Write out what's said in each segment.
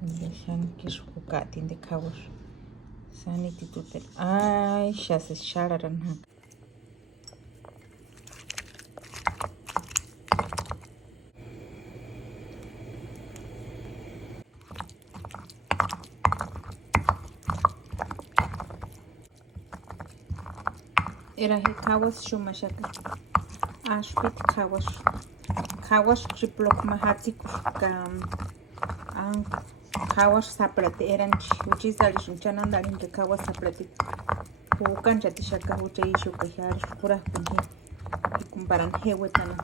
Deixando que os cocatin de cabos. Sanity tutel. Ay, ya se shararan. Era he kawas shumashaka. Ashpit kawas. Kawas triplok mahatzik ang kawas saprate eran uchis dalishun chanan dalin ke kawas saprate. Hukan chatishaka hucha ishu que ya pura kunhi. Y comparan hewetana.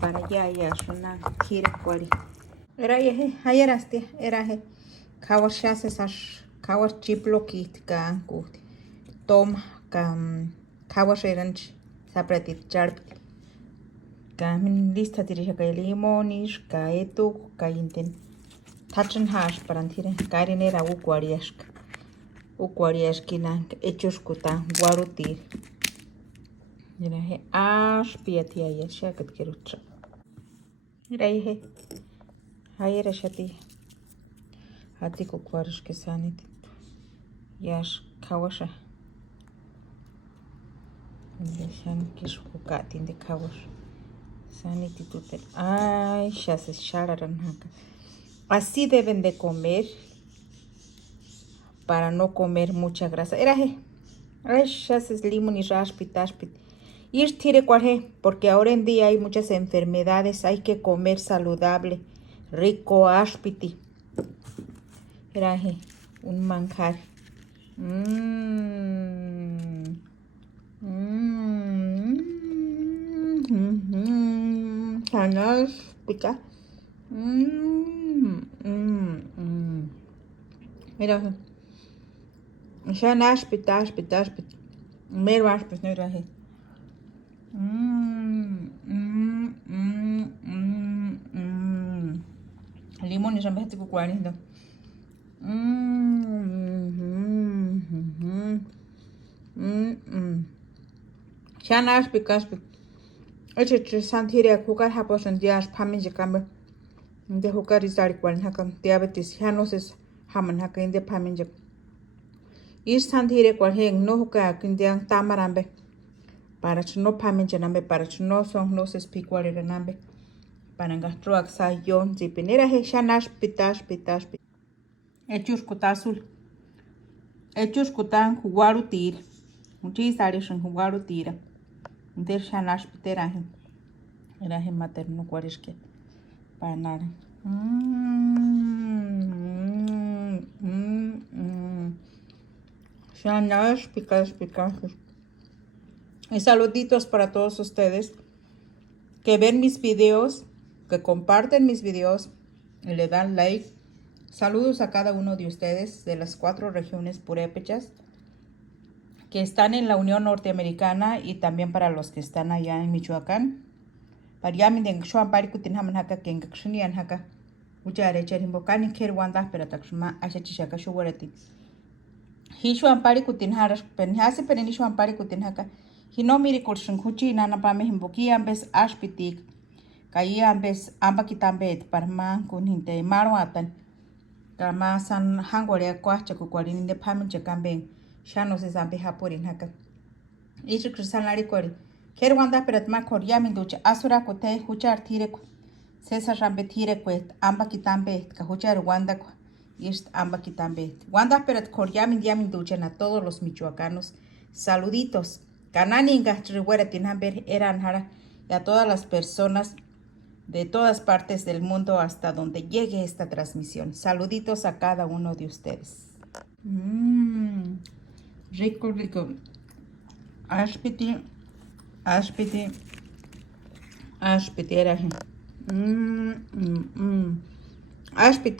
Para ya shuna kire kwari. Era he hayerastia era he kawas shases ash kawas triplokit ka kuti. Tom kawas eranch sapratit charp kamin lista tirisha ka limonis ka etu ka inten tachan hash parantire karinera ukwariashkina hechos kuta guarutir mira he ash piatia ya shakat kerucha mira he hayera shati hati kukwarish ke sanit yash kawasha deixando que os cocatin de cabos sanity tutel. Ay, ya se shararan. Así deben de comer para no comer mucha grasa. Era he. Ay, ya se limon y raspit. Ir tire cuaje, porque ahora en día hay muchas enfermedades. Hay que comer saludable, rico, aspiti. Era he. Un manjar. Panas pica. Mira. Ya naspit. Mero aspit, no era he. Limón y rambe tipo 40. Ya naspit. Oye, santiria jugar japos en días pamis cambio. De jugar y sal cual hakan diabetes ya no se haman hakan de pamis. Y santiria cual hen no jugar que indian tamarambe. Para no pamis nambe para no son no se spicual nambe. Para gastro axayon zipinera he ya naspit. Hechos kutazul. Hechos kutan jugarutir. Muchis salishan jugarutira. Der ya naspitera he. Era he materno cuarisque. Para nada. Picas. Y saluditos para todos ustedes que ven mis videos, que comparten mis videos y le dan like. Saludos a cada uno de ustedes de las 4 regiones purépechas que están en la Unión Norteamericana y también para los que están allá en Michoacán. Pariamin de Xuan Paricutin Hamanhaka, que en Kaxunian Haka, Uchare Cherimbocani Kerwanda, pero Taxuma, Ashachaka Shuwarati. Hishuan Paricutin Harash, Penhasi Penishuan Paricutin Haka, Hinomiri Kurshun Huchi, Nanapame Himboki, Ambes Ashpitik, Kaya Ambes Ambakitambet, Parman, Kunhinte, Marwatan, Kama San Hangoria Quachakuarin in the Pamin Jakamben, Shanos is Ambe Hapurin Haka. Isu Krisanari Kori. Kerwanda peratma koryamin ducha asura kote huchar tirek Cesar rambe tirek amba kitambe ka huchar wanda ist amba kitambe wanda perat koryamin yamin ducha a todos los michoacanos saluditos cananinga triwera tinamber eran hara y a todas las personas de todas partes del mundo hasta donde llegue esta transmisión. Saluditos a cada uno de ustedes. Rico. Ashpiti era. Ashpit.